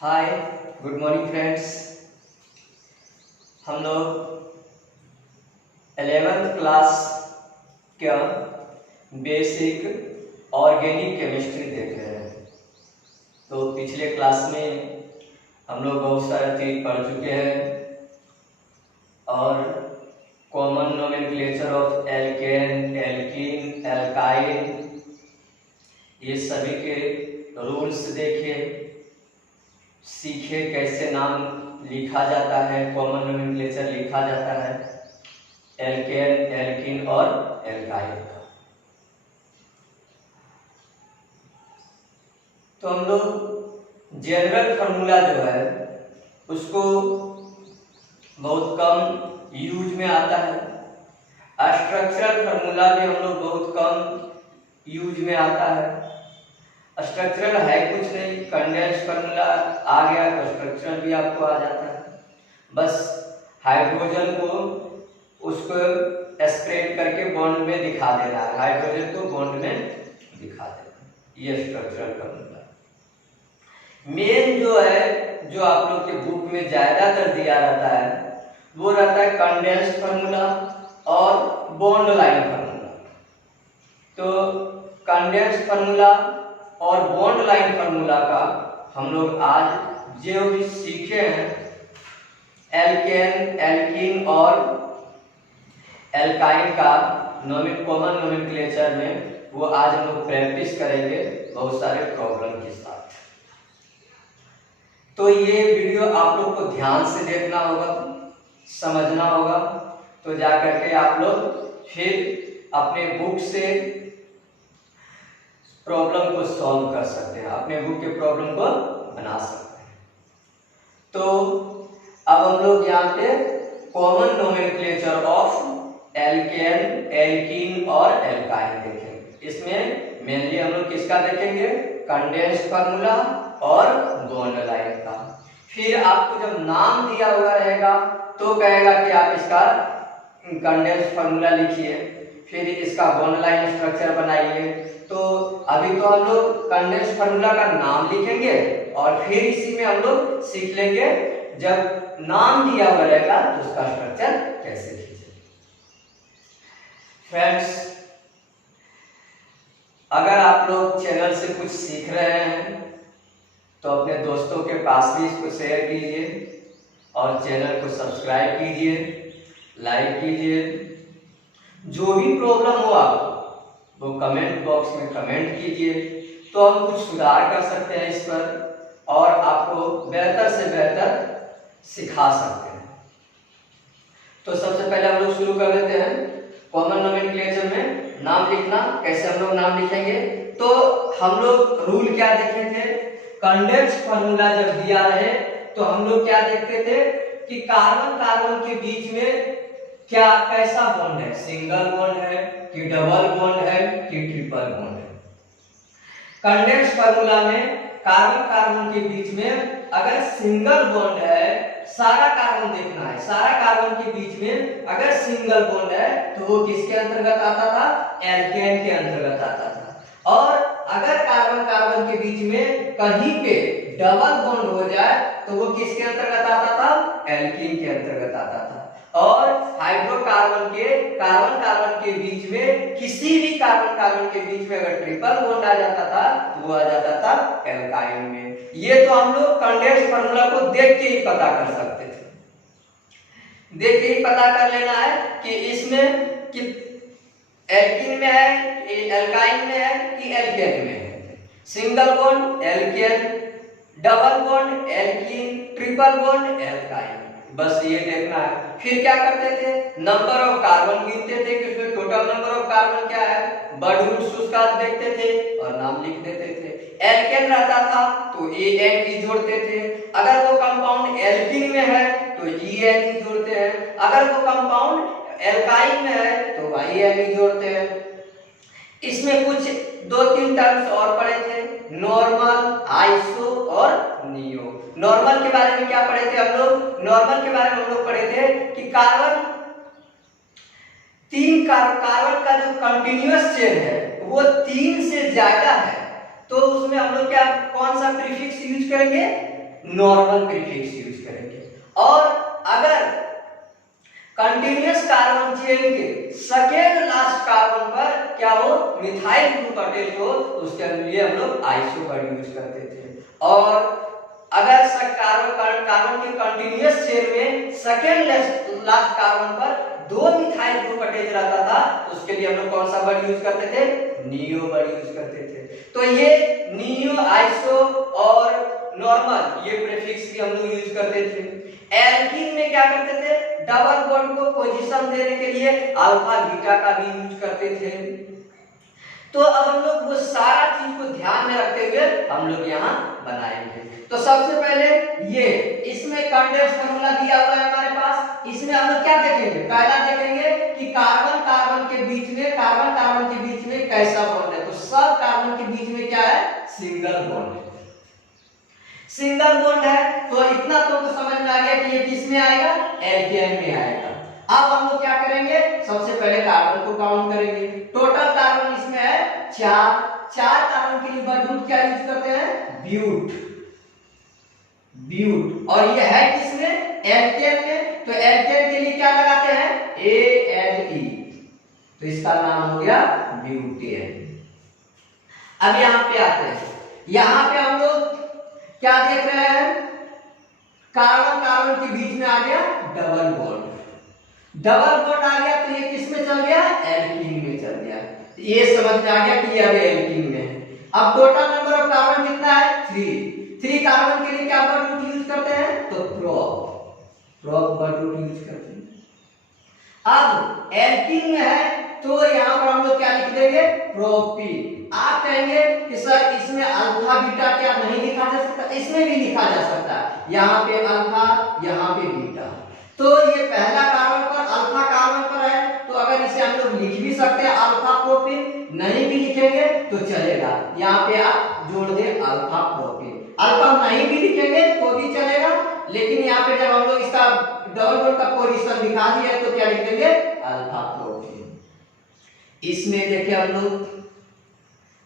हाय, good morning friends. हम लोग 11th class का बेसिक ऑर्गेनिक केमिस्ट्री देख रहे हैं। तो पिछले क्लास में हम लोग बहुत सारे चीज पढ़ चुके हैं और common nomenclature of alkene, alkene, alkyne, ये सभी के रूल्स देखे, सीखे कैसे नाम लिखा जाता है, कॉमन नोमेनक्लेचर लिखा जाता है एल्केन, एल्कीन और एल्काइन का। तो हम लोग जनरल फार्मूला जो है उसको बहुत कम यूज में आता है। स्ट्रक्चरल फार्मूला भी हम लोग बहुत कम यूज में आता है। स्ट्रक्चरल है कुछ नहीं, कंडेंस फार्मूला आ गया तो स्ट्रक्चरल भी आपको आ जाता है। बस हाइड्रोजन को उसको स्प्रेड करके बॉन्ड में दिखा देना है, हाइड्रोजन को बॉन्ड में दिखा देना, ये स्ट्रक्चरल फार्मूला। मेन जो है, जो आप लोग के बुक में ज्यादातर दिया रहता है वो रहता है कंडेंस्ड फार्मूला और बॉन्ड लाइन फार्मूला। तो कंडेंस्ड फार्मूला और बॉन्ड लाइन फार्मूला का हम लोग आज जो भी सीखे हैं एल्केन, एल्कीन और एल्काइन का कॉमन नोमेनक्लेचर में, वो आज हम लोग प्रैक्टिस करेंगे बहुत सारे प्रॉब्लम के साथ। तो ये वीडियो आप लोग को ध्यान से देखना होगा, समझना होगा, तो जाकर के आप लोग फिर अपने बुक से प्रॉब्लम को सॉल्व कर सकते हैं, अपने बुक के प्रॉब्लम को बना सकते हैं। तो अब हम लोग यहाँ पे common nomenclature of alkene, alkene और एल्काइन देखेंगे। इसमें मेनली हम लोग किसका देखेंगे, कंडेंस्ड फार्मूला और बॉन्ड लाइन का। फिर आपको जब नाम दिया हुआ रहेगा तो कहेगा कि आप इसका कंडेंस्ड फार्मूला लिखिए, फिर इसका बॉन्ड लाइन स्ट्रक्चर बनाइए। तो अभी तो हम लोग कंडेंस्ड फार्मूला का नाम लिखेंगे और फिर इसी में हम लोग सीख लेंगे जब नाम दिया हुआ रहेगा तो उसका स्ट्रक्चर कैसे लिखेंगे। फ्रेंड्स, अगर आप लोग चैनल से कुछ सीख रहे हैं तो अपने दोस्तों के पास भी इसको शेयर कीजिए और चैनल को सब्सक्राइब कीजिए, लाइक कीजिए। जो भी प्रॉब्लम हो आपको वो कमेंट बॉक्स में कमेंट कीजिए, तो हम कुछ सुधार कर सकते हैं इस पर और आपको बेहतर से बेहतर सिखा सकते हैं। तो सबसे पहले हम लोग शुरू कर लेते हैं कॉमन नोमेनक्लेचर में नाम लिखना। कैसे हम लोग नाम लिखेंगे, तो हम लोग रूल क्या देखे थे, कंडेंस्ड फार्मूला जब दिया रहे तो हम लोग क्या देखते थे कि कार्बन कार्बन के बीच में क्या कैसा बॉन्ड है, सिंगल बॉन्ड है कि डबल बॉन्ड है कि ट्रिपल बॉन्ड है। कंडेंस्ड फार्मूला में कार्बन कार्बन के बीच में अगर सिंगल बॉन्ड है, सारा कार्बन देखना है, सारा कार्बन के बीच में अगर सिंगल बॉन्ड है तो वो किसके अंतर्गत आता था, एल्केन के अंतर्गत आता था। और अगर कार्बन कार्बन के बीच में कहीं पे डबल बॉन्ड हो जाए तो वो किसके अंतर्गत आता था, एल्कीन के अंतर्गत आता था। और हाइड्रोकार्बन के कार्बन कार्बन के बीच में किसी भी कार्बन कार्बन के बीच में अगर ट्रिपल बॉन्ड आ जाता था तो वो आ जाता था एल्काइन में। ये तो हम लोग कंडेंस्ड फार्मूला को देख के ही पता कर सकते थे, देख के ही पता कर लेना है कि इसमें कि एल्कीन में है, एल्काइन में है कि एल्केन में है। Single bond alkane, double bond alkene, triple bond alkyne, बस ये देखना है। फिर क्या करते थे, नंबर ऑफ कार्बन गिनते थे कि उसमें टोटल नंबर ऑफ कार्बन क्या है, बर्ड उसका देखते थे और नाम लिख देते थे। एल्केन रहता था तो ANE जोड़ते थे, अगर वो कंपाउंड एल्कीन में है तो ENE जोड़ते हैं, अगर वो कंपाउंड एल्काइन में है तो YNE जोड़ते हैं। इसमें कुछ 2-3 टर्म्स और पढ़े थे, नॉर्मल, आइसो और नियो। नॉर्मल के बारे में क्या पढ़े थे हम लोग, नॉर्मल के बारे में हम लोग पढ़े थे कि कार्बन कार्बन का जो कंटिन्यूअस चेन है वो 3 से ज्यादा है तो उसमें हम लोग क्या, कौन सा प्रीफिक्स यूज करेंगे, नॉर्मल प्रीफिक्स यूज करेंगे। और अगर कंटिन्यूअस कार्बन चेन के सेकेंड लास्ट कार्बन पर क्या हो, मिथाइल ग्रुप अटैच हो, तो उसके लिए हम लोग आइसो का यूज करते थे। और अगर कार्बन के कंटिन्यूअस चेन में सेकेंड लास्ट कार्बन पर दो मिथाइल ग्रुप अटैच रहता था, उसके लिए हम लोग कौन सा वर्ड यूज करते थे, नियो वर्ड यूज करते थे। तो ये नियो, आइसो और नॉर्मल ये प्रीफिक्स भी हम लोग यूज करते थे। एल्कीन में क्या करते थे, डबल बॉन्ड को पोजीशन देने के लिए अल्फा बीटा का भी यूज करते थे। तो अब हम लोग वो सारा चीज को ध्यान में रखते हुए हम लोग यहाँ बनाएंगे। तो सबसे पहले ये इसमें कंडेंस फार्मूला दिया हुआ है हमारे पास। इसमें हम लोग क्या देखेंगे, पहला देखेंगे कि कार्बन कार्बन के बीच में कैसा बॉन्ड है। तो सब कार्बन के बीच में क्या है, सिंगल बॉन्ड है। सिंगल बॉन्ड है तो इतना तो समझ में आ गया कि ये किस में आएगा, एल्केन में आएगा। अब हम लोग क्या करेंगे, सबसे पहले कार्बन को काउंट करेंगे। टोटल कार्बन इसमें है 4 कार्बन के लिए वर्ड क्या यूज करते हैं, ब्यूट। और ये है किसमें, एल्केन में। तो एल्केन के लिए क्या लगाते हैं, ALE, तो इसका नाम हो गया ब्यूटेन। अब यहाँ पे आते हैं, यहाँ पे हम लोग क्या देख रहे हैं, कार्बन कार्बन के बीच में आ गया डबल बॉन्ड आ गया, तो ये किस में चल गया, एल्कीन में चल गया। ये समझ में आ गया कि ये अब एल्कीन में है। अब टोटल नंबर ऑफ कार्बन कितना है, 3 कार्बन के लिए क्या वर्ड यूज करते हैं, तो प्रोप वर्ड यूज करते हैं। अब एल्कीन में है तो यहाँ पर हम लोग क्या लिख देंगे, प्रोपीन। आप कहेंगे कि सर इसमें अल्फा बीटा क्या नहीं लिखा जा सकता, इसमें भी लिखा जा सकता है, यहाँ पे अल्फा यहाँ पे बीटा। तो ये पहला कार्बन पर अल्फा कार्बन पर है, तो अगर इसे हम लोग लिख भी सकते हैं अल्फा प्रोपीन, नहीं भी लिखेंगे तो चलेगा, यहाँ पे आप जोड़ दे अल्फा प्रोपीन। अल्फा नहीं भी लिखेंगे तो भी चलेगा, लेकिन यहाँ पे जब हम लोग इसका डबल बॉन्ड का पोजीशन दिखा दिया तो क्या लिखेंगे, अल्फा प्रोपीन। इसमें देखिए हम लोग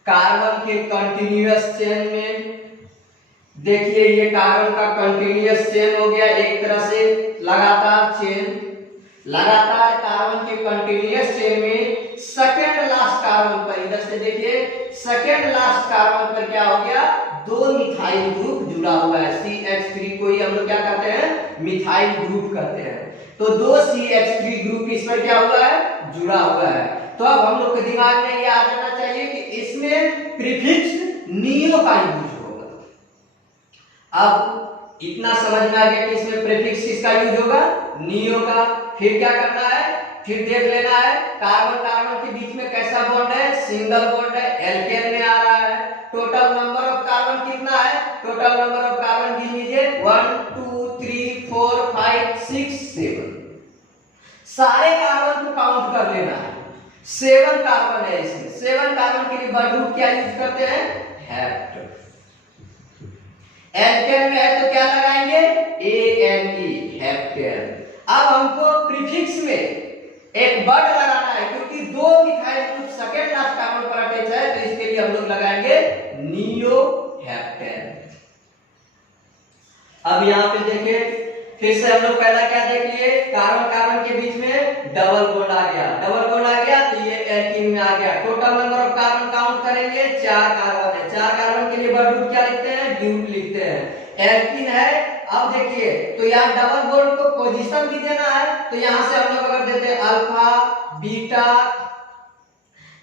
कार्बन के कंटिन्यूअस चेन में देखिए, ये कार्बन का कंटिन्यूअस चेन हो गया, एक तरह से लगातार चेन। लगातार कार्बन के कंटिन्यूअस चेन में सेकेंड लास्ट कार्बन पर, इधर से देखिए सेकेंड लास्ट कार्बन पर क्या हो गया, 2 मिथाइल ग्रुप जुड़ा हुआ है। CH3 को ही हम लोग क्या कहते हैं, मिथाइल ग्रुप कहते हैं। तो 2 CH3 ग्रुप इस पर क्या हुआ है, जुड़ा हुआ है। तो अब हम लोग के दिमाग में ये आ जाना चाहिए कि इसमें प्रीफिक्स नियो का यूज होगा। अब इतना समझ में आ गया कि इसमें प्रीफिक्स किसका यूज होगा, नियो का। फिर क्या करना है, फिर देख लेना है कार्बन कार्बन के बीच में कैसा बॉन्ड है, सिंगल बॉन्ड है, एल्केन में आ रहा है। टोटल नंबर ऑफ कार्बन कितना है, टोटल नंबर ऑफ कार्बन गिन लीजिए, 1 2 3 4 5 6 7। सारे कार्बन को काउंट कर लेना है। 7 कार्बन है इसमें। 7 कार्बन के लिए वर्ड रूट क्या यूज करते हैं, हेप्ट। एल्केन में है तो क्या लगाएंगे, ANE, हेप्टेन। अब हमको प्रीफिक्स में एक वर्ड लगाना है, क्योंकि 2 methyl group second last carbon पर अटैच है, तो इसके लिए हम लोग लगाएंगे नियो हेप्टेन। अब यहाँ पे देखिए, फिर से हम लोग पहला क्या देख लिए, कार्बन कार्बन के बीच में डबल बॉन्ड आ गया। डबल बॉन्ड आ गया तो ये एल्कीन में आ गया। Total number of carbon count करेंगे, 4 कार्बन है। 4 कार्बन के लिए वर्ड रूट क्या लिखते हैं, ड्यूट लिखते हैं। एल्कीन है। अब देखिए, तो यहाँ डबल बॉन्ड को पोजीशन भी देना है, तो यहाँ से हम लोग अगर देते हैं अल्फा बीटा,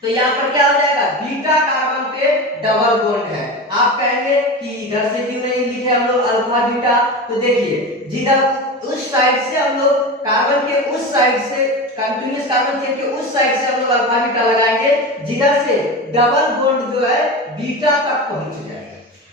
तो यहाँ पर क्या हो जाएगा, बीटा कार्बन पे डबल बॉन्ड है। आप कहेंगे कि इधर से क्यों नहीं लिखे हम लोग अल्फा बीटा, तो देखिए जिधर उस साइड से हम लोग कार्बन के उस साइड से कंटिन्यूअस कार्बन चेन के उस साइड से हम लोग अल्फा बीटा लगाएंगे, जिधर से डबल बॉन्ड जो है बीटा तक पहुंच जाए।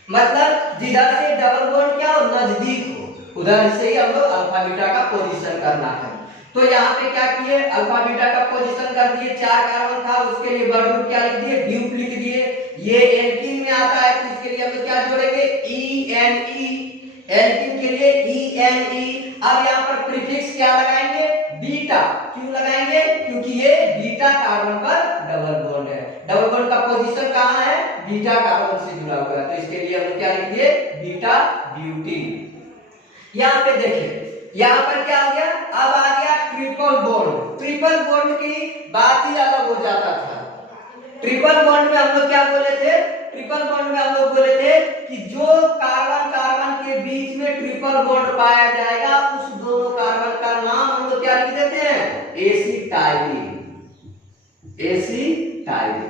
मतलब जिधर से डबल बॉन्ड क्या हो, नजदीक हो, उधर से ही हम लोग अल्फा बीटा का पोजीशन करना है। तो यहाँ पे क्या किए, अल्फा बीटा का पोजीशन कर दिए। 4 कार्बन था, उसके लिए वर्ड रूट क्या लिख दिए, ड्यूट लिख दिए। ये एल्कीन में आता है, तो इसके लिए हम लोग क्या जोड़ेंगे, ENE। एल्कीन के लिए ENE। अब यहाँ पर प्रीफिक्स क्या लगाएंगे, बीटा। क्यों लगाएंगे, क्योंकि ये बीटा कार्बन पर डबल बॉन्ड है। डबल बॉन्ड का पोजीशन कहाँ है, बीटा कार्बन से जुड़ा हुआ है, तो इसके लिए हम क्या लिख दिए, बीटा ब्यूटीन। यहाँ पे देखिए, यहाँ पर क्या हो गया, अब आ गया ट्रिपल बॉन्ड। ट्रिपल बॉन्ड की बात ही अलग हो जाता था। ट्रिपल बॉन्ड में हम लोग क्या बोले थे, ट्रिपल बॉन्ड में हम लोग बोले थे कि जो कार्बन कार्बन के बीच में ट्रिपल बॉन्ड पाया जाएगा उस दोनों कार्बन का नाम हम लोग क्या लिख देते हैं, एसिटाइलिन। एसिटाइलिन।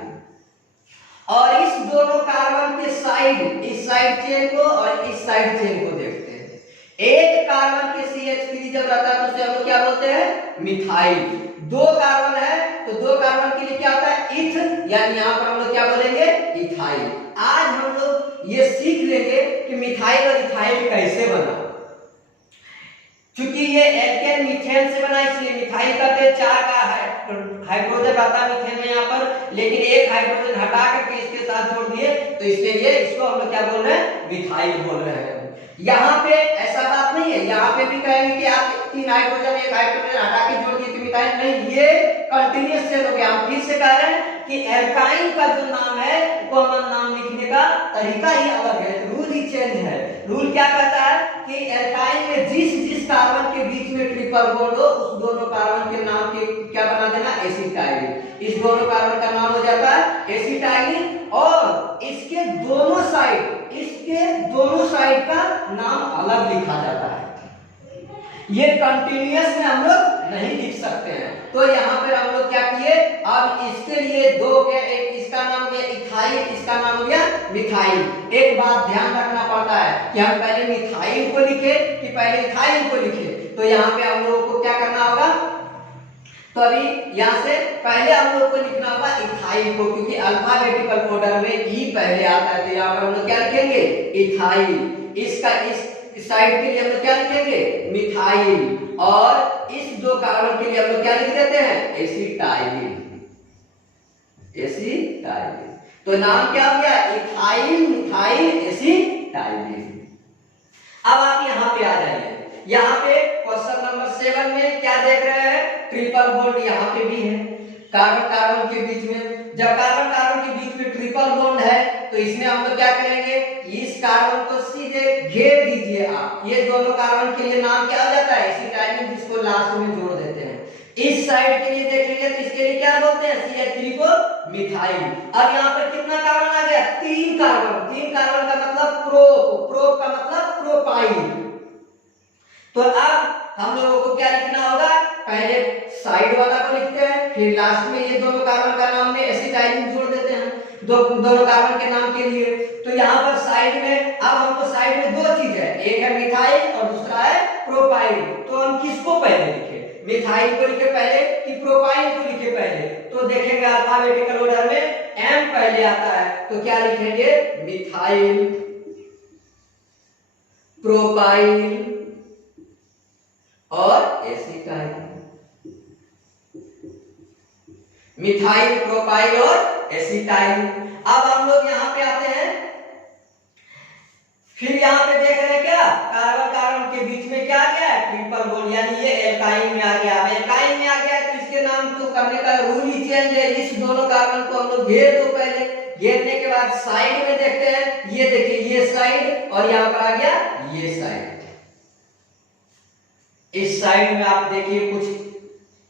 और इस दोनों कार्बन के साइड, इस साइड चेन को और इस साइड चेन को देखते हैं। एक कार्बन के CH3 जब रहता है तो उसे हम लोग क्या बोलते हैं, मिथाइल। दो कार्बन है तो दो कार्बन के लिए क्या होता है, इथ, यानी यहाँ पर हम लोग क्या बोलेंगे, इथाइल। आज हम लोग ये सीख लेंगे कि मिथाइल और इथाइल कैसे बना। क्योंकि ये एल्केन मीथेन से बना इसलिए मिथाइल कहते हैं। 4 का हाइड्रोजन रहता है मीथेन में यहाँ पर, लेकिन एक हाइड्रोजन हटा करके इसके साथ जोड़ दिए तो इसलिए ये इसको हम लोग क्या बोल रहे हैं, मिथाइल बोल रहे हैं। यहाँ पे ऐसा बात नहीं है, यहाँ पे भी कहेंगे कि आप 3 हाइड्रोजन एक हाइड्रोजन हटा के जोड़ दिए तो मिथाइल नहीं, ये कंटीन्यूअस चेन हो गया। हम फिर से कह रहे हैं कि एल्काइन का जो नाम है कॉमन नाम लिखने का तरीका ही अलग है, रूल ही चेंज है। रूल क्या कहता है कि एल्काइन में जिस जिस कार्बन के बीच में ट्रिपल बॉन्ड हो उस दोनों कार्बन के नाम के क्या बना देना, एसिटाइलिन। इस दोनों कार्बन का नाम हो जाता है एसिटाइलिन और इसके दोनों साइड, इसके दोनों साइड का नाम अलग लिखा जाता है। ये कंटीन्यूअस में हम लोग नहीं लिख सकते हैं। तो यहाँ पर हम लोग क्या किए, अब इसके लिए दो के, एक इसका नाम हो गया इथाइल, इसका नाम हो गया मिथाइल। एक बात ध्यान रखना पड़ता है कि हम पहले मिथाइल को लिखे कि पहले इथाइल को लिखे। तो यहाँ पे हम लोगों को क्या करना होगा, तो अभी यहाँ से पहले हम लोग को लिखना होगा इथाइल को, क्योंकि अल्फाबेटिकल ऑर्डर में ई पहले आता है। तो यहाँ पर हम लोग क्या लिखेंगे, इथाइल। इसका इस साइड के लिए हम लोग क्या लिखेंगे, मिथाइल। और इस दो कार्बन के लिए हम लोग क्या लिख देते हैं, एसिटाइलिन। एसिटाइलिन। तो नाम क्या हो गया, इथाइल मिथाइल एसिटाइलिन। अब आप यहाँ पे आ जाइए, यहाँ पे क्वेश्चन नंबर 7 में क्या देख रहे हैं, ट्रिपल बॉन्ड यहाँ पे भी है कार्बन कार्बन के बीच में। जब कार्बन कार्बन के बीच में ट्रिपल बॉन्ड है तो इसमें हम लोग क्या करेंगे, इस कार्बन को सीधे घेर दीजिए आप। ये दोनों कार्बन के लिए नाम क्या हो जाता है, एसिटाइलिन, जिसको लास्ट में जोड़ देते हैं। इस साइड के लिए देखेंगे तो इसके लिए क्या बोलते हैं, CH3 को मिथाइल। अब यहाँ पर कितना कार्बन आ गया, 3 कार्बन। 3 कार्बन का मतलब प्रोप, प्रोप का मतलब प्रोपाइल। तो अब हम लोगों को क्या लिखना होगा, पहले साइड वाला को लिखते हैं, फिर लास्ट में ये दोनों कार्बन का नाम में एसिटाइलिन जोड़ देते हैं दोनों कार्बन के नाम के लिए। तो यहाँ पर साइड में, अब हमको साइड में दो चीज है, एक है मिथाइल और दूसरा है प्रोपाइल। तो हम किसको पहले लिखे, मिथाइल को लिखे पहले कि प्रोपाइल को लिखे पहले? तो देखेंगे अल्फाबेटिकल ऑर्डर में एम पहले आता है, तो क्या लिखेंगे, मिथाइल, प्रोपाइल और एसिटाइलिन। मिथाइल, प्रोपाइल और एसिटाइलिन। अब हम लोग यहाँ पे आते हैं, फिर यहाँ पे देख रहे हैं क्या, कार्बन कार्बन के बीच में क्या आ गया है, ट्रिपल बॉन्ड, यानी ये एल्काइन में आ गया। अब एल्काइन में आ गया तो इसके नाम तो करने का रूल ही चेंज है। इस दोनों कार्बन को हम लोग घेर दो पहले, घेरने के बाद साइड में देखते हैं, ये देखिए ये साइड और यहाँ पर आ गया ये साइड। इस साइड में आप देखिए कुछ,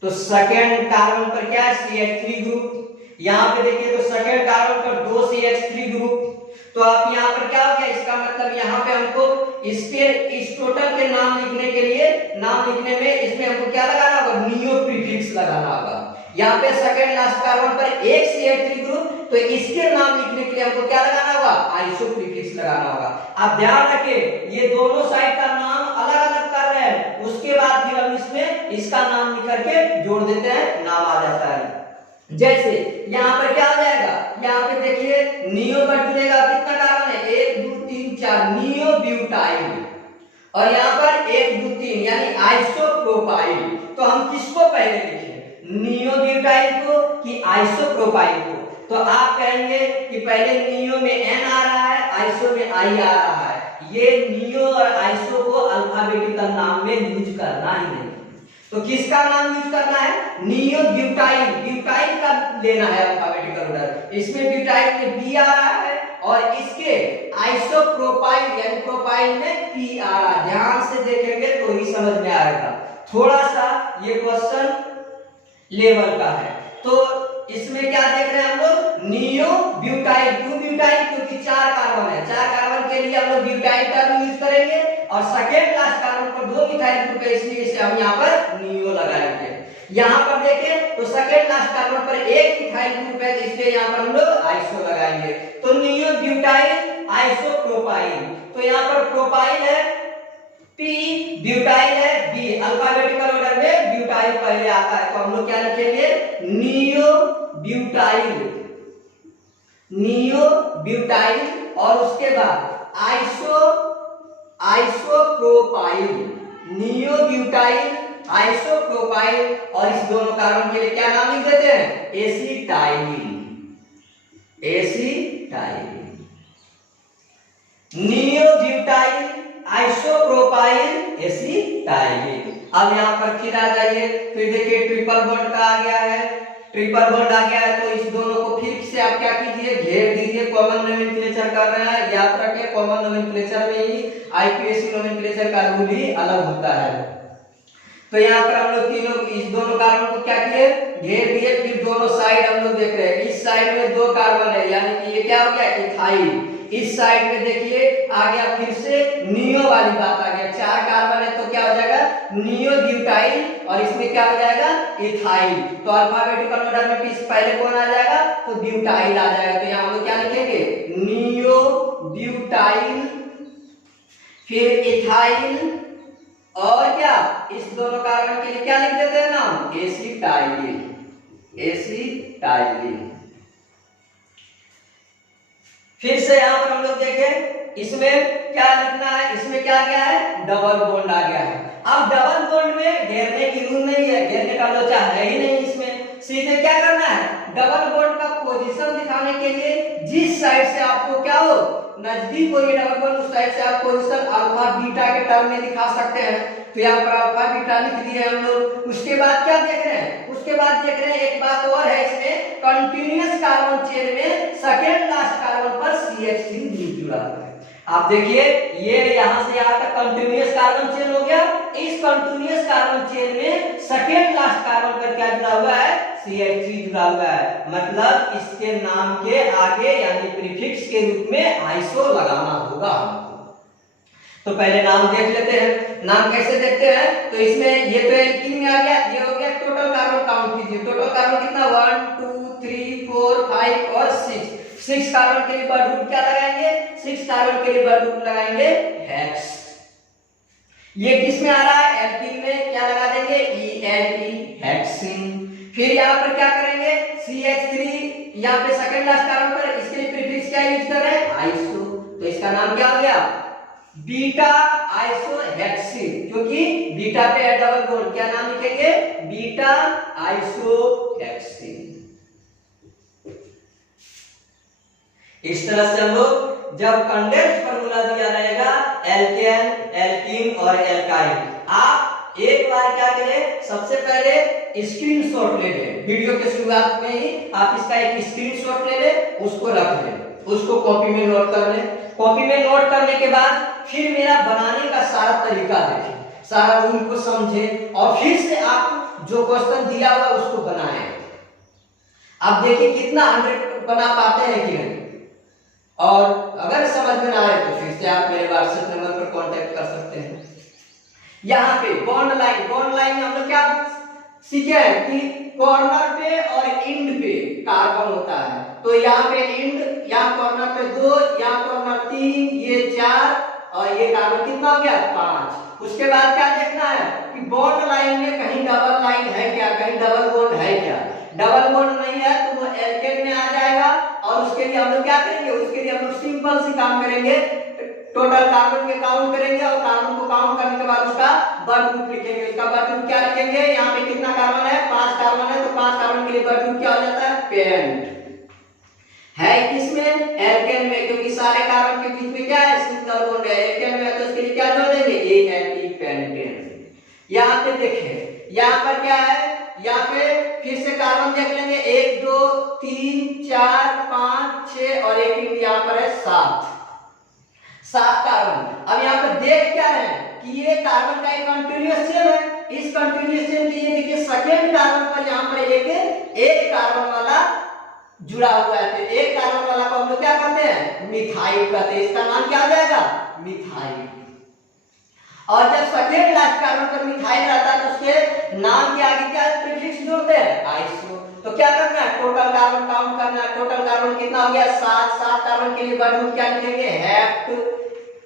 तो सेकेंड कार्बन पर क्या है, CH3 ग्रुप। यहाँ पे देखिए तो सेकेंड कार्बन पर 2 CH3 ग्रुप। तो आप यहाँ पर क्या हो गया, इसका मतलब यहाँ पे हमको इसके इस टोटल के नाम लिखने के लिए, नाम लिखने में इसमें हमको क्या लगाना होगा, नियो प्रीफिक्स लगाना होगा। यहाँ पे सेकेंड लास्ट कार्बन पर एक CH3 ग्रुप, तो इसके नाम लिखने के लिए हमको क्या लगाना होगा, आइसो प्रीफिक्स लगाना होगा। आप ध्यान रखिए ये दोनों साइड का नाम अलग अलग कर रहे हैं, उसके बाद फिर हम इसमें इसका नाम लिख करके जोड़ देते हैं, नाम आ जाता है। जैसे यहाँ पर क्या हो जाएगा, यहाँ पे देखिए नियो पर जुड़ेगा, कितना कार्बन है, 1 2 3 4, नियो ब्यूटाइल। और यहाँ पर 1 2 3 यानी आइसोप्रोपाइल। तो हम किसको पहले लिखे, नियो ब्यूटाइल को कि आइसोप्रोपाइल को? तो आप कहेंगे कि पहले नियो में N आ रहा है, आइसो में I आ रहा है। ये नियो और आइसो को अल्फाबेटिकल नाम में यूज करना ही नहीं। तो किसका नाम यूज करना है, नियो ब्यूटाइल, ब्यूटाइल का लेना है अल्फाबेटिकल ऑर्डर। इसमें ब्यूटाइल में B आ रहा है और इसके आइसोप्रोपाइल यानी प्रोपाइल में पी आ रहा। ध्यान से देखेंगे तो ही समझ में आएगा। थोड़ा सा ये क्वेश्चन लेवल का है। तो इसमें क्या देख रहे हैं हम लोग, नियो ब्यूटाइल। क्यों ब्यूटाइल? क्योंकि 4 कार्बन है, 4 कार्बन के लिए हम लोग ब्यूटाइल टर्म यूज करेंगे और सेकेंड लास्ट कार्बन पर 2 मिथाइल ग्रुप है, इसलिए इसे हम यहाँ पर नियो लगाएंगे। यहाँ पर देखें तो सेकेंड लास्ट कार्बन पर 1 मिथाइल ग्रुप है, इसलिए यहाँ पर हम लोग आइसो लगाएंगे। तो नियो ब्यूटाइल आइसोप्रोपाइल। तो यहाँ पर प्रोपाइल है P, ब्यूटाइल है B। अल्फाबेटिकल ऑर्डर में ब्यूटाइल पहले आता है, तो हम लोग क्या लिखेंगे, नियो ब्यूटाइल, नियो ब्यूटाइल और उसके बाद आइसोप्रोपाइल, नियो ब्यूटाइल आइसोप्रोपाइल। और इस दोनों कार्बन के लिए क्या नाम लिख देते हैं, acetylene, acetylene. Neo butyl isopropyl acetylene. अब यहाँ पर फिर आ जाइए, फिर देखिए ट्रिपल बॉन्ड का आ गया है, ट्रिपल बॉन्ड आ गया है। तो इस दोनों को फिर से आप क्या कीजिए, घेर दीजिए। कॉमन नोमेनक्लेचर कर रहे हैं, याद रखें कॉमन नोमेनक्लेचर में ही आईपीएससी नोमेनक्लेचर का रूल ही अलग होता है। तो यहाँ पर हम लोग तीनों इस दोनों कार्बन को क्या किए, घेर दिए। फिर दोनों साइड हम लोग देख रहे हैं, इस साइड में 2 कार्बन है, यानी कि ये क्या हो गया, इथाइल। इस साइड में देखिए आ गया फिर से नियो वाली बात आ गया, 4 कार्बन है तो क्या हो जाएगा, नियो ब्यूटाइल और इसमें क्या हो जाएगा, इथाइल। तो अल्फाबेटिकल ऑर्डर में किस पहले कौन आ जाएगा, तो ब्यूटाइल आ जाएगा। तो यहाँ हम लोग क्या लिखेंगे, नियो ब्यूटाइल, फिर इथाइल और क्या, इस दोनों कार्बन के लिए क्या लिख देते हैं नाम, एसिटाइलिन, एसिटाइलिन। फिर से यहाँ पर हम लोग देखें, इसमें क्या लिखना है, इसमें क्या गया है, डबल बॉन्ड आ गया है। अब डबल बॉन्ड में घेरने की रूल नहीं है, घेरने का लोचा है ही नहीं इसमें। सीधे क्या करना है, डबल बॉन्ड का पोजीशन दिखाने के लिए जिस साइड से आपको क्या हो, नजदीक हो ये डबल बॉन्ड, उस साइड से आप पोजीशन अल्फा बीटा के टर्म में दिखा सकते हैं। तो यहाँ पर अल्फा बीटा लिख दिए हम लोग। उसके बाद क्या देख रहे हैं, उसके बाद देख रहे हैं एक बात और है इसमें, कंटीन्यूअस कार्बन चेन में सेकेंड लास्ट कार्बन पर CH3 ग्रुप जुड़ा हुआ है। आप देखिए ये यहाँ से यहाँ तक कंटीन्यूअस कार्बन चेन हो गया। इस कंटीन्यूअस कार्बन चेन में सेकेंड लास्ट कार्बन पर क्या जुड़ा हुआ है, CH3 जुड़ा हुआ है। मतलब इसके नाम के आगे यानी प्रीफिक्स के रूप में आइसो लगाना होगा। तो पहले नाम देख लेते हैं, नाम कैसे देखते हैं। तो इसमें ये तो एल्कीन में आ गया, ये हो गया टोटल कार्बन काउंट कीजिए, टोटल कार्बन कितना 1 2 3 4 5 और 6 कार्बन के लिए बर्ड रूट क्या लगाएंगे, 6 कार्बन के लिए बर्ड रूट लगाएंगे हेक्स। ये किस में आ रहा है, एल्कीन में, क्या लगा देंगे ENE हेक्सिन। फिर यहाँ पर क्या करेंगे, CH3 यहाँ पे सेकंड लास्ट कार्बन पर, इसके लिए प्रीफिक्स क्या यूज कर रहे हैं, आइसो। तो इसका नाम क्या हो गया, बीटा आइसोहेक्सिन, क्योंकि बीटा पे है डबल बॉन्ड, क्या नाम लिखेंगे, बीटा आइसोहेक्सिन। इस तरह से हम लोग जब कंडेंस्ड फार्मूला दिया रहेगा एल्केन, एल्कीन और एल्काइन, आप एक बार क्या करें, सबसे पहले स्क्रीनशॉट ले लें। वीडियो के शुरुआत में ही आप इसका एक स्क्रीनशॉट ले लें, उसको रख लें, उसको कॉपी में नोट कर लें। कॉपी में नोट करने के बाद फिर मेरा बनाने का सारा तरीका देखें, सारा रूल को समझें और फिर से आप जो क्वेश्चन दिया हुआ उसको बनाएं। आप देखिए कितना 100 बना पाते हैं कि नहीं। और अगर समझ में ना आए तो फिर से आप मेरे व्हाट्सएप नंबर पर कांटेक्ट कर सकते हैं। यहाँ पे बॉन्ड लाइन में हम लोग क्या सीखे हैं कि कॉर्नर पे और इंड पे कार्बन होता है। तो यहाँ पे इंड, यहाँ कॉर्नर पे 2, यहाँ कॉर्नर 3, ये 4 और ये कार्बन कितना हो गया 5। उसके बाद क्या देखना है कि बॉन्ड लाइन में कहीं डबल लाइन है क्या, कहीं डबल बॉन्ड है क्या। डबल बॉन्ड नहीं है तो वो एल्केन में आ जाएगा। और उसके लिए हम लोग क्या करेंगे, उसके लिए हम लोग सिंपल सी काम करेंगे, टोटल कार्बन के काउंट करेंगे और कार्बन को काउंट करने के बाद उसका बर्ड ग्रुप लिखेंगे। उसका बर्ड ग्रुप क्या लिखेंगे, यहाँ पे कितना कार्बन है, 5 कार्बन है, तो 5 कार्बन के लिए बर्ड ग्रुप क्या हो जाता है, पेंट। है किसमें, एल्केन में, क्योंकि सारे कार्बन के बीच में क्या है, सिंगल बॉन्ड है। एल्केन में तो उसके लिए क्या जोड़ देंगे, ANP पेंटेन। यहाँ पे देखें, यहाँ पर क्या है, यहाँ पे फिर से कार्बन देख लेंगे, 1 2 3 4 5 6 और एक यहाँ पर है 7 कार्बन। अब यहाँ पर देख क्या रहे हैं कि ये कार्बन का एक कंटीन्यूअस चेन है। इस कंटीन्यूअस चेन के लिए देखिए सेकेंड कार्बन पर यहाँ पर एक कार्बन वाला जुड़ा हुआ है। तो एक कार्बन वाला को हम लोग क्या कहते हैं, मिथाइल कहते हैं। इसका नाम क्या हो जाएगा, मिथाइल। और जब सेकेंड लास्ट कार्बन पर मिथाइल रहता है तो उसके नाम के आगे क्या प्रीफिक्स जोड़ते हैं, आइसो। तो क्या करना है, टोटल कार्बन काउंट करना है। टोटल कार्बन कितना हो गया, 7 कार्बन के लिए वर्ड क्या लिखेंगे,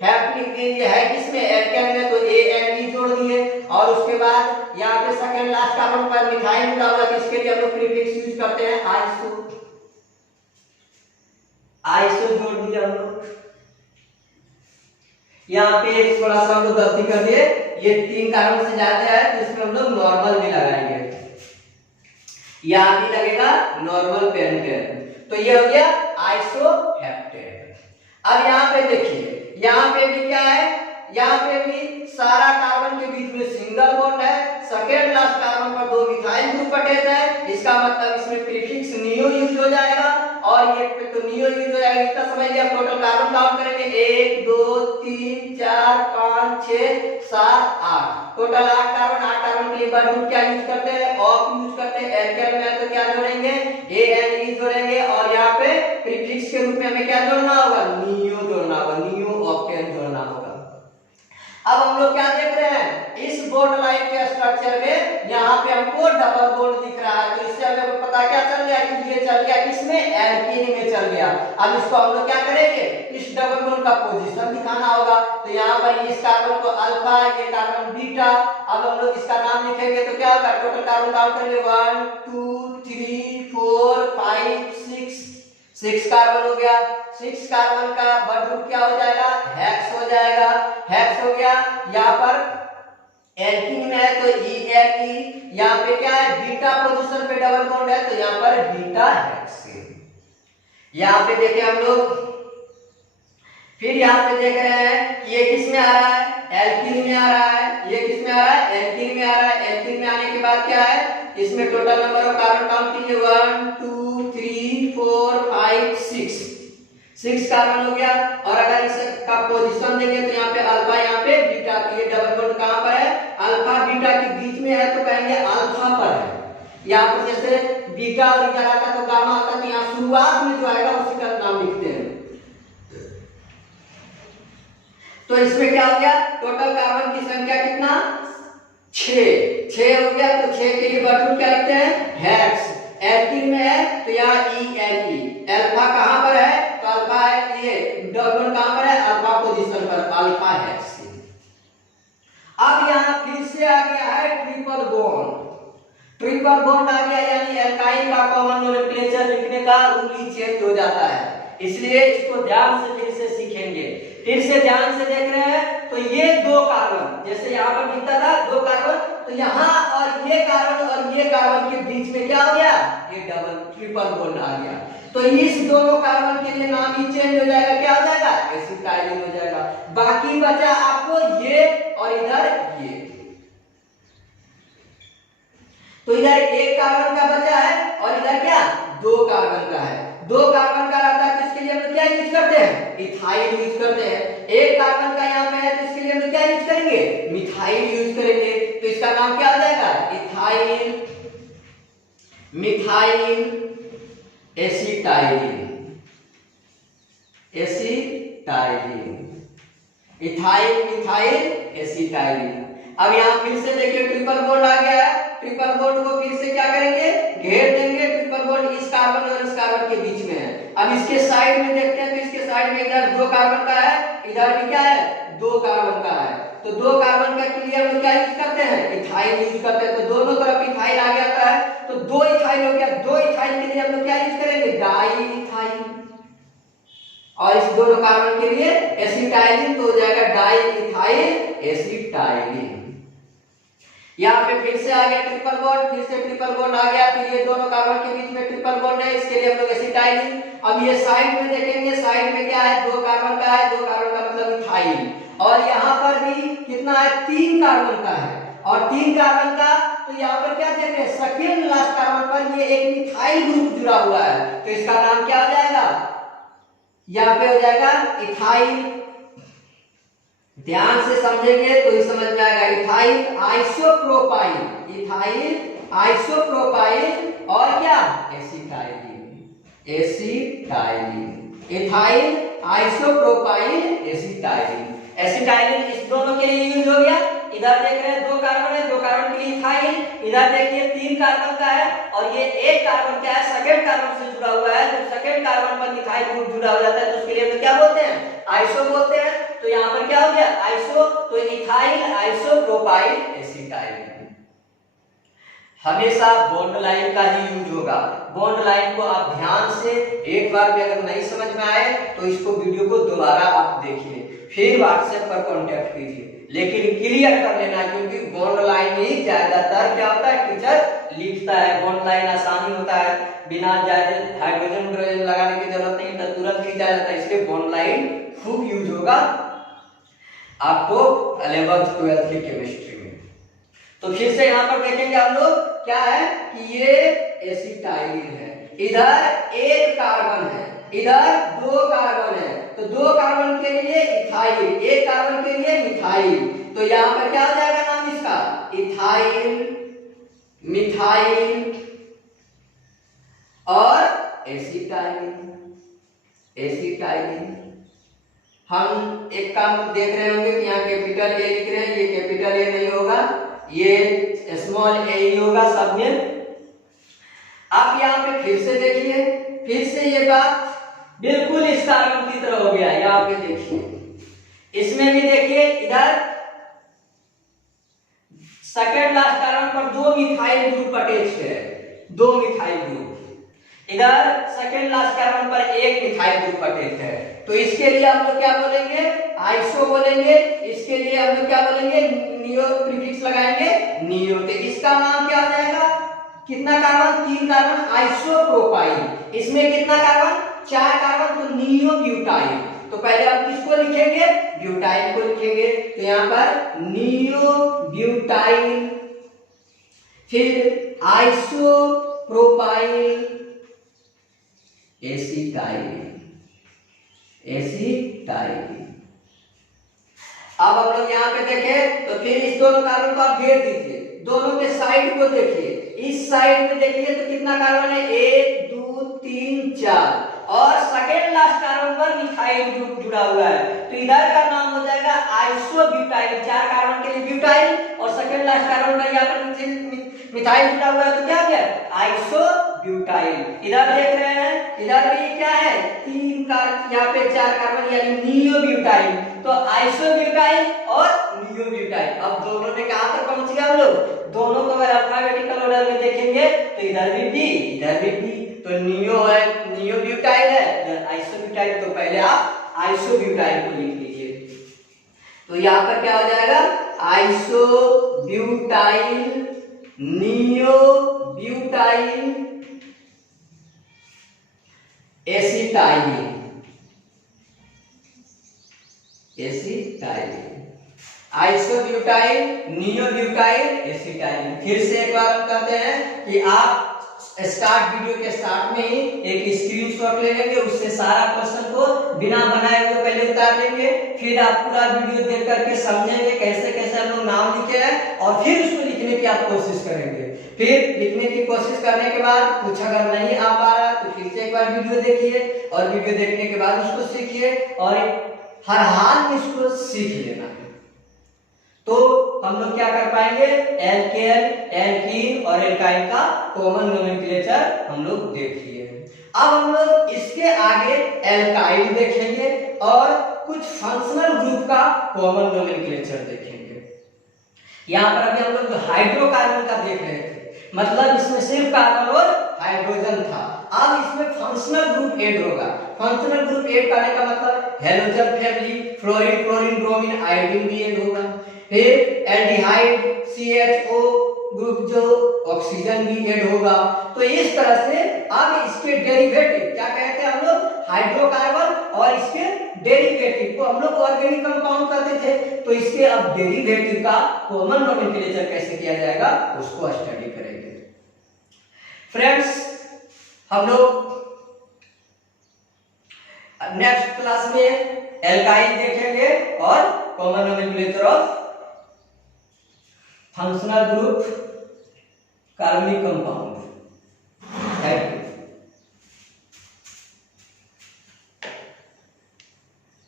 हेप्ट लिख दीजिए। है किसमें, एल्केन में, तो ANE जोड़ दिए। और उसके बाद यहाँ पे सेकेंड लास्ट कार्बन पर मिथाइल जुड़ा हुआ है, इसके लिए हम लोग प्रीफिक्स यूज करते हैं आइसो जोड़ दिया हम लोग। यहाँ पे थोड़ा सा हम लोग गलती कर दिए, ये 3 कार्बन से ज्यादा है तो इसमें हम लोग नॉर्मल भी लगाएंगे, यहाँ भी लगेगा नॉर्मल पेंटेन। तो ये हो गया आइसोहेप्टेन। अब यहाँ पे देखिए, यहाँ पे भी क्या है, यहाँ पे भी सारा कार्बन के बीच में सिंगल बॉन्ड है। सेकेंड लास्ट कार्बन पर 2 मिथाइल ग्रुप अटैच है। इसका मतलब इसमें प्रीफिक्स नियो यूज हो जाएगा। और ये तो नियो यूज हो जाएगा, इतना समझ लिया। टोटल कार्बन काउंट करेंगे, 1 2 3 4 5 6 7 8। टोटल 8 कार्बन के लिए वर्ड क्या यूज करते हैं, ऑफ यूज करते हैं। एल्केन में तो क्या जोड़ेंगे, ANE जोड़ेंगे। और यहाँ पे प्रीफिक्स के रूप में हमें क्या जोड़ना होगा, नियो जोड़ना होगा, नियो ऑक्टेन जोड़ना होगा। अब हम लोग क्या देख रहे हैं, इस बॉन्ड लाइन के स्ट्रक्चर में यहाँ पे हमको डबल बॉन्ड दिख रहा है। तो इससे हमें पता क्या चल गया कि ये चल गया किसमें, एल्कीन में चल गया। अब इसको हम लोग क्या करेंगे, इस डबल बॉन्ड का पोजीशन दिखाना होगा। तो यहाँ पर इस कार्बन को अल्फा, ये कार्बन बीटा। अब हम लोग इसका नाम लिखेंगे तो क्या होगा, टोटल कार्बन काउंट करेंगे 1 2 3 4 5 6 कार्बन हो गया। 6 कार्बन का वर्ड ग्रुप क्या हो जाएगा, हेक्स हो जाएगा। हेक्स हो गया। यहाँ पर एल्कीन में है तो ENE। यहाँ पे क्या है, बीटा पोजीशन पे डबल बॉन्ड है तो यहाँ पर बीटा हेक्स। यहाँ पे देखें हम लोग, फिर यहाँ पे देख रहे हैं कि ये किस में आ रहा है, एल्कीन में आ रहा है। ये किस में आ रहा है, एल्कीन में आ रहा है। एल्कीन में आने के बाद क्या है, इसमें total number of carbon count कीजिए, 1 2 3 4 5 6 कार्बन हो गया। और अगर इसका पोजीशन देखें तो यहाँ पे अल्फा, यहाँ पे बीटा। तो ये डबल बॉन्ड कहाँ पर है, अल्फा बीटा के बीच में है तो कहेंगे अल्फा पर है। यहाँ पर जैसे बीटा और इधर आता तो गामा आता, तो यहाँ शुरुआत में जो आएगा उसी का नाम लिखते हैं। तो इसमें क्या हो गया, टोटल कार्बन की संख्या कितना, 6 हो गया। तो 6 के लिए वर्ड क्या लिखते हैं, हेक्स। एल्कीन में है तो यहाँ ENE। अल्फा कहाँ पर है, तो अल्फा है, ये डबल कहाँ पर है, अल्फा पोजीशन पर, अल्फा हेक्स। अब यहाँ फिर से आ गया है ट्रिपल बॉन्ड आ गया, यानी एल्काइल का कॉमन नोमेनक्लेचर लिखने का रूल ही चेंज हो जाता है। इसलिए इसको ध्यान से फिर से सीखेंगे। फिर से ध्यान से देख रहे हैं तो ये 2 कार्बन, जैसे यहाँ पर दिखता था 2 कार्बन, तो यहाँ और ये कार्बन के बीच में क्या हो गया, ये डबल ट्रिपल बॉन्ड आ गया। तो इस दोनों कार्बन के लिए नाम ही चेंज हो जाएगा, क्या हो जाएगा, एसिटाइलिन हो जाएगा। बाकी बचा आपको ये और इधर ये। तो इधर 1 कार्बन का बचा है और इधर क्या 2 कार्बन का है। 2 कार्बन का रहता है तो इसके लिए हम क्या यूज करते हैं, इथाइल यूज करते हैं। 1 कार्बन का यहाँ पे है तो इसके लिए हम क्या यूज करेंगे, मिथाइल यूज करेंगे। तो इसका नाम क्या हो जाएगा, ethyl methyl acetylene. Ethyl methyl acetylene. अब यहाँ फिर से देखिए ट्रिपल बॉन्ड आ गया है। ट्रिपल बॉन्ड को फिर से क्या करेंगे, घेर देंगे। ट्रिपल बॉन्ड इस कार्बन और इस कार्बन के बीच में है। अब इसके साइड में देखते हैं तो इसके साइड में इधर 2 कार्बन का है, इधर भी क्या है 2 कार्बन का है। तो 2 कार्बन का के लिए हम क्या यूज करते हैं, इथाइल यूज करते हैं। तो दोनों तरफ इथाइल आ जाता है तो 2 इथाइल हो गया। 2 इथाइल के लिए हम लोग क्या यूज करेंगे, डाई इथाइल। और इस दोनों कार्बन के लिए एसिटाइलिन, तो हो जाएगा डाई इथाइल एसिटाइलिन। यहाँ पे फिर से आ गया ट्रिपल बॉन्ड, फिर से ट्रिपल बॉन्ड आ गया। फिर ये दोनों कार्बन के बीच में ट्रिपल बॉन्ड है, इसके लिए हम लोग एसिटाइलिन। अब ये साइड में देखेंगे, साइड में क्या है 2 कार्बन का है, 2 कार्बन का मतलब इथाइल। और यहाँ पर भी कितना है 3 कार्बन का है। और 3 कार्बन का तो यहाँ पर क्या देख रहे हैं, सेकेंड लास्ट कार्बन पर ये एक मिथाइल ग्रुप जुड़ा हुआ है, तो इसका नाम क्या हो जाएगा, यहाँ पे हो जाएगा इथाइल। ध्यान से समझेंगे तो ही समझ में आएगा। इथाइल आइसोप्रोपाइल, इथाइल आइसोप्रोपाइल और क्या, acetylene, acetylene, ethyl isopropyl acetylene. Acetylene इस दोनों के लिए यूज हो गया। इधर देख रहे हैं 2 कार्बन है, 2 कार्बन के लिए इथाइल, इधर देखिए 3 कार्बन का है और ये 1 कार्बन क्या है, सेकंड कार्बन से जुड़ा हुआ है। जब सेकंड कार्बन पर मिथाइल ग्रुप जुड़ा हो जाता है तो उसके लिए हम क्या बोलते हैं, आइसो बोलते हैं। तो यहाँ पर क्या हो गया, आइसो, तो इथाइल आइसोप्रोपाइल एसिटाइलिन। हमेशा बॉन्ड लाइन का ही यूज होगा। बॉन्ड लाइन को आप ध्यान से एक बार भी अगर नहीं समझ में आए तो इसको वीडियो को दोबारा आप देखिए, फिर व्हाट्सएप पर कांटेक्ट कीजिए, लेकिन क्लियर कर लेना, क्योंकि बॉन्ड लाइन ही ज्यादातर क्या होता है, टीचर लिखता है। बॉन्ड लाइन आसानी होता है, बिना ज्यादा हाइड्रोजन हाइड्रोजन लगाने की जरूरत नहीं, तो तुरंत खींचा जाता है, इसलिए बॉन्ड लाइन खूब यूज होगा आपको 11th 12th की केमिस्ट्री में। तो फिर से यहाँ पर देखेंगे हम लोग क्या है कि ये एसिटाइलिन है, इधर 1 कार्बन है, इधर 2 कार्बन है, तो 2 कार्बन के लिए इथाइल, 1 कार्बन के लिए मिथाइल, तो यहाँ पर क्या हो जाएगा नाम इसका, इथाइल, मिथाइल और एसिटाइलिन, एसिटाइलिन। हम एक काम देख रहे होंगे कि यहाँ कैपिटल ए लिख रहे हैं, ये कैपिटल ए नहीं होगा, ये स्मॉल ए ही होगा सब में। आप यहाँ पे फिर से देखिए, फिर से ये बात बिल्कुल इस कार्बन की तरह हो गया। यहाँ पे देखिए, इसमें भी देखिए, इधर सेकेंड लास्ट कार्बन पर 2 मिथाइल ग्रुप अटैच है, 2 मिथाइल ग्रुप, इधर सेकेंड लास्ट कार्बन पर 1 मिथाइल ग्रुप अटैच है। तो इसके लिए हम लोग क्या बोलेंगे, आइसो बोलेंगे, इसके लिए हम लोग क्या बोलेंगे, नियो प्रीफिक्स लगाएंगे, नियो। तो इसका नाम क्या हो जाएगा, कितना कार्बन, 3 कार्बन, आइसोप्रोपाइल। इसमें कितना कार्बन, 4 कार्बन, तो नियो ब्यूटाइल। तो पहले आप किसको लिखेंगे, ब्यूटाइल को लिखेंगे, तो यहाँ पर नियो ब्यूटाइल, फिर आइसोप्रोपाइल एसिटाइलिन, एसिटाइलिन। अब हम लोग यहाँ पे देखें तो फिर इस दोनों कार्बन को आप घेर दीजिए, दोनों के साइड को देखिए, इस साइड में देखिए तो कितना कार्बन है, 1 2 3 4, और सेकेंड लास्ट कार्बन पर मिथाइल ग्रुप जुड़ा हुआ है, तो इधर का नाम हो जाएगा आइसोब्यूटाइल। 4 कार्बन के लिए ब्यूटाइल और सेकेंड लास्ट कार्बन पर यहाँ पर मिथाइल जुड़ा हुआ है, तो क्या हो गया, आइसोब्यूटाइल। इधर देख रहे हैं, इधर भी क्या है, 3 का, यहाँ पे 4 कार्बन यानी नियोब्यूटाइल, तो आइसोब्यूटाइल और नियोब्यूटाइल। अब दोनों में कहां तक पहुंच गए हम लोग, दोनों को अगर अल्फाबेटिकल ऑर्डर में देखेंगे तो इधर भी बी, इधर भी बी, तो नियो है, नियोब्यूटाइल है, इधर आइसोब्यूटाइल, तो पहले आप आइसोब्यूटाइल को लिख लीजिए। तो यहाँ पर क्या हो जाएगा, isobutyl, neobutyl, acetylene, acetylene, isobutyl, neobutyl, acetylene. फिर से एक बार हम कहते हैं कि आप स्टार्ट वीडियो के स्टार्ट में ही एक स्क्रीनशॉट ले लेंगे, उससे सारा क्वेश्चन को बिना बनाए हुए पहले उतार लेंगे, फिर आप पूरा वीडियो देख करके समझेंगे कैसे कैसे हम लोग नाम लिखे हैं, और फिर उसको लिखने की आप कोशिश करेंगे। फिर लिखने की कोशिश करने के बाद कुछ अगर नहीं आ पा रहा तो फिर से एक बार वीडियो देखिए, और वीडियो देखने के बाद उसको सीखिए, और हर हाल में इसको सीख लेना है, तो हम लोग क्या कर पाएंगे, एल्केन, एल्कीन और एल्काइन का कॉमन नोमेनक्लेचर हम लोग देख लिए। अब हम लोग इसके आगे एल्काइल देखेंगे और कुछ फंक्शनल ग्रुप का कॉमन नोमेनक्लेचर देखेंगे। यहाँ पर अभी हम लोग हाइड्रोकार्बन का देख रहे थे, मतलब इसमें सिर्फ कार्बन और हाइड्रोजन था। अब इसमें फंक्शनल ग्रुप ऐड होगा। फंक्शनल ग्रुप ऐड करने का मतलब halogen family, fluorine, chlorine, bromine, iodine भी ऐड होगा। फिर एल्डिहाइड, CHO ग्रुप जो ऑक्सीजन भी ऐड होगा। तो इस तरह से अब इसके डेरिवेटिव क्या कहते हैं हम लोग, हाइड्रोकार्बन और इसके डेरिवेटिव को हम लोग ऑर्गेनिक कंपाउंड कहते थे, तो इसके अब डेरिवेटिव का कॉमन नोमेनक्लेचर कैसे किया जाएगा उसको स्टडी करेंगे। फ्रेंड्स, हम लोग नेक्स्ट क्लास में एल्काइल देखेंगे और common nomenclature of functional group कार्बनिक कंपाउंड।